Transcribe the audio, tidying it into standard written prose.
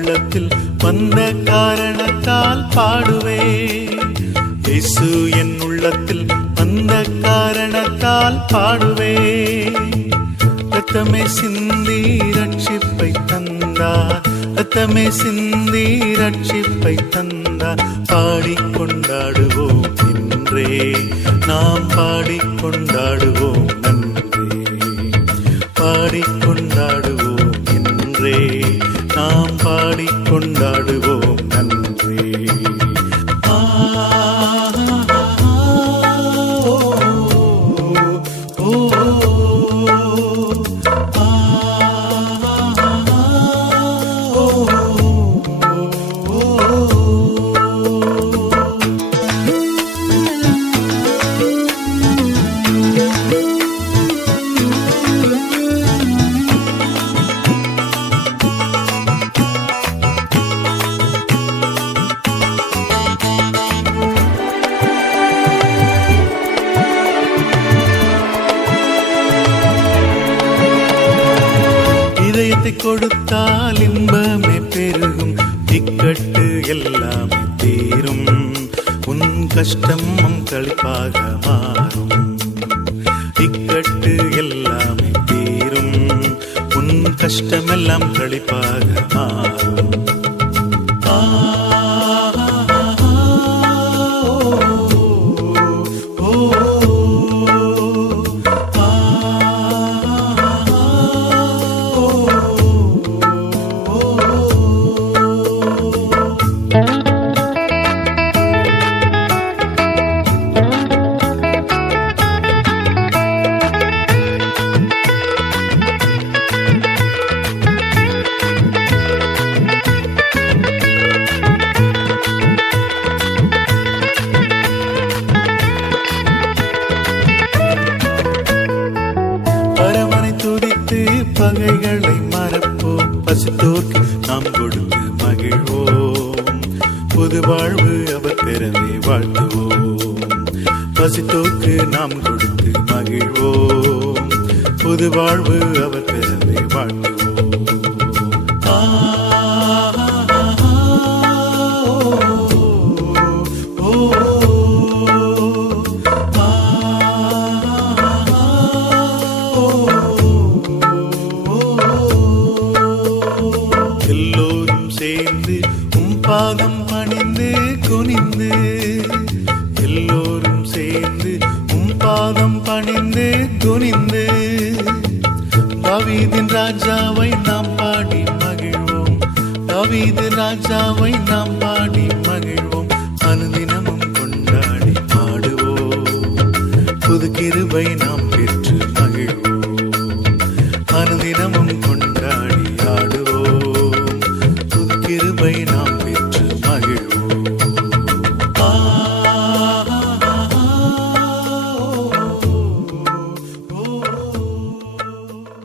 உள்ளத்தில் வந்த காரணத்தால் பாடுவே. இயேசு என் உள்ளத்தில் வந்த காரணத்தால் பாடுவே. ரத்தமே சிந்தி ரட்சிப்பை தந்தார், ரத்தமே சிந்தி ரட்சிப்பை தந்தார். பாடிக்கொண்டாடுவோம் என்றே நாம் பாடிக்கொண்டாடுவோம் நன்றே. பாடிக்கொண்டாடுவோம் என்றே நாம் பாடிக்கொண்டாடுவோம் நன்றே. இதயத்தை கொடுத்தால் இன்பமே பெருகும், இக்கட்டு எல்லாமே தீரும், உன் கஷ்டம் களிப்பாக மாறும். இக்கட்டு எல்லாமே தீரும், உன் கஷ்டமெல்லாம் களிப்பாக மாறும். பகைகளை மறப்போம், பசித்தோர்க்கு நாம் கொடுத்து மகிழ்வோம். புது வாழ்வு அவர் பெறவே வாழ்த்துவோம். பசித்தோர்க்கு நாம் கொடுத்து மகிழ்வோம், புது வாழ்வு அவர் பெறவே வாழ்த்துவோம். பாதம் பணிந்து குனிந்து, எல்லோரும் சேர்ந்து பாதம் பணிந்து குனிந்து, தாவீதின் ராஜாவை நாம் பாடி மகிழ்வோம். தாவீது ராஜாவை நாம் பாடி மகிழ்வோம். அனுதினமும் கொண்டாடி பாடுவோம். புது கிருபை நாம்